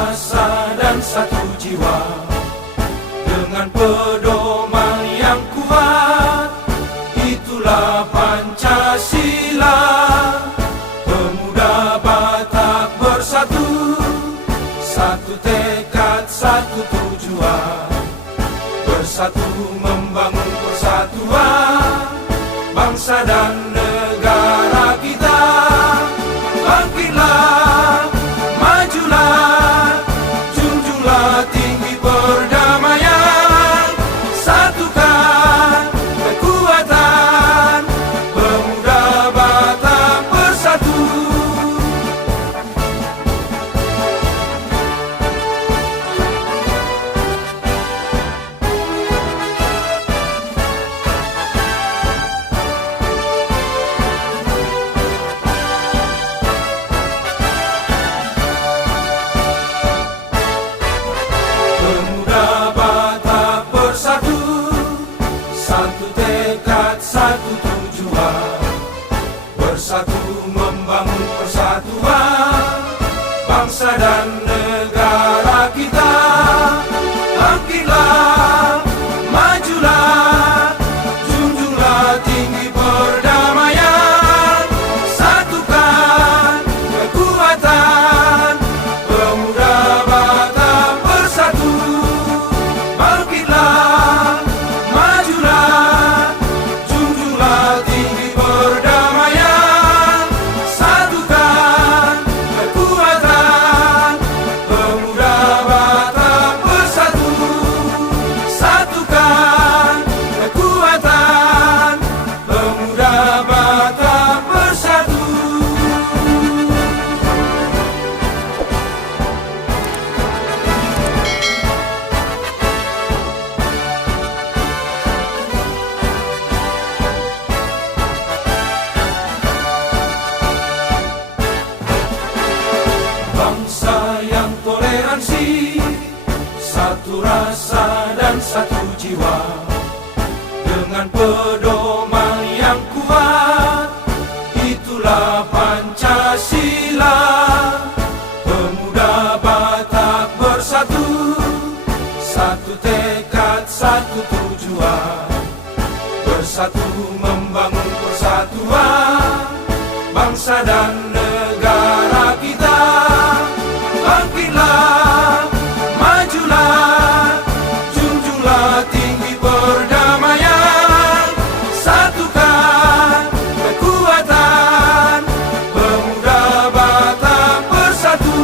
rasa dan satu jiwa, dengan pedoman yang kuat, itulah Pancasila. Pemuda Batak bersatu, satu tekad, satu tujuan, bersatu membangun persatuan bangsa dan negara kita. Bangkitlah, majulah, junjunglah tinggi perdamaian, satukan kekuatan pemuda Batak bersatu. Satu tekad, satu tujuan, bersatu membangun persatuan bangsa dan negara kita. Bangkitlah, majulah, junjunglah tinggi perdamaian, satukan kekuatan pemuda Batak bersatu. Bangkitlah, majulah, junjunglah tinggi perdamaian, satukan kekuatan pemuda Batak bersatu. Satukan kekuatan pemuda Batak bersatu. Bangsa yang toleransi, satu rasa dan satu jiwa, dengan pedoman yang kuat, itulah Pancasila. Pemuda Batak bersatu, satu tekad, satu tujuan, bersatu membangun persatuan bangsa dan negara kita. Bangkitlah, majulah, junjunglah tinggi perdamaian, satukan kekuatan pemuda Batak bersatu.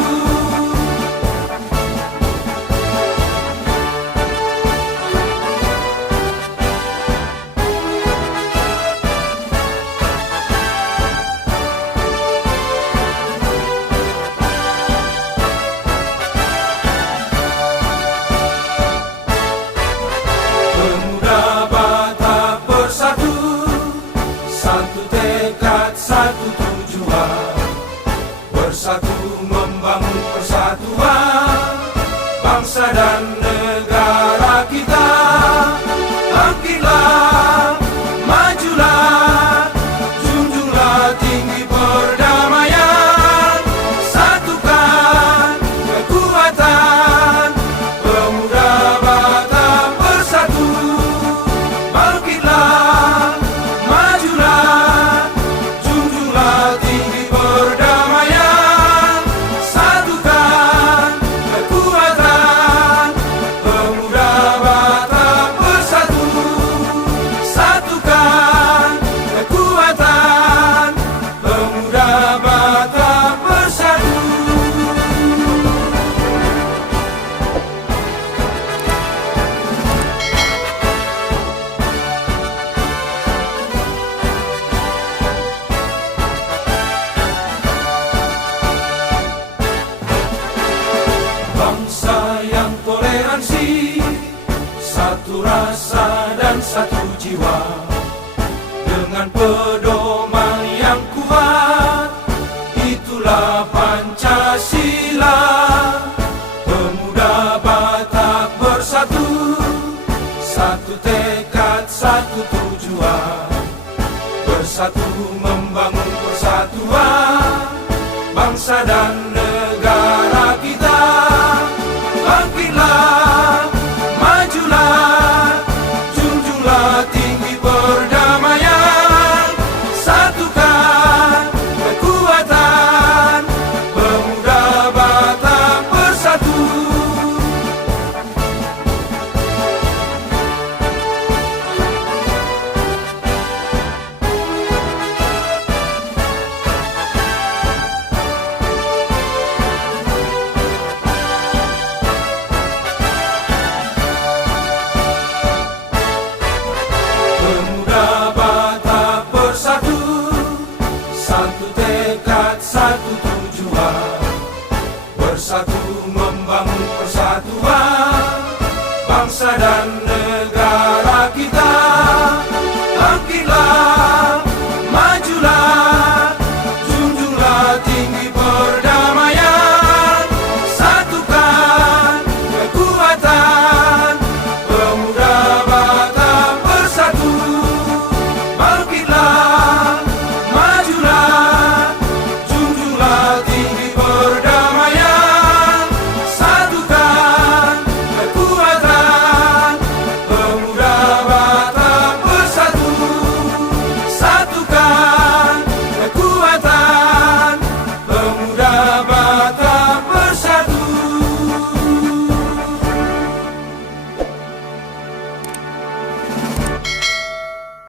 Satu tekad, satu tujuan, bersatu membangun persatuan bangsa dan negara kita. Bangkitlah, majulah, junjunglah tinggi perdamaian, satukan kekuatan pemuda Batak bersatu. Bangkitlah, majulah, junjunglah tinggi perdamaian, satukan kekuatan pemuda Batak bersatu. Satukan kekuatan pemuda Batak bersatu. Bangsa yang toleransi, satu rasa dan satu jiwa, dengan pedoman yang kuat, itulah Pancasila. Pemuda Batak bersatu, satu tekad, satu tujuan, bersatu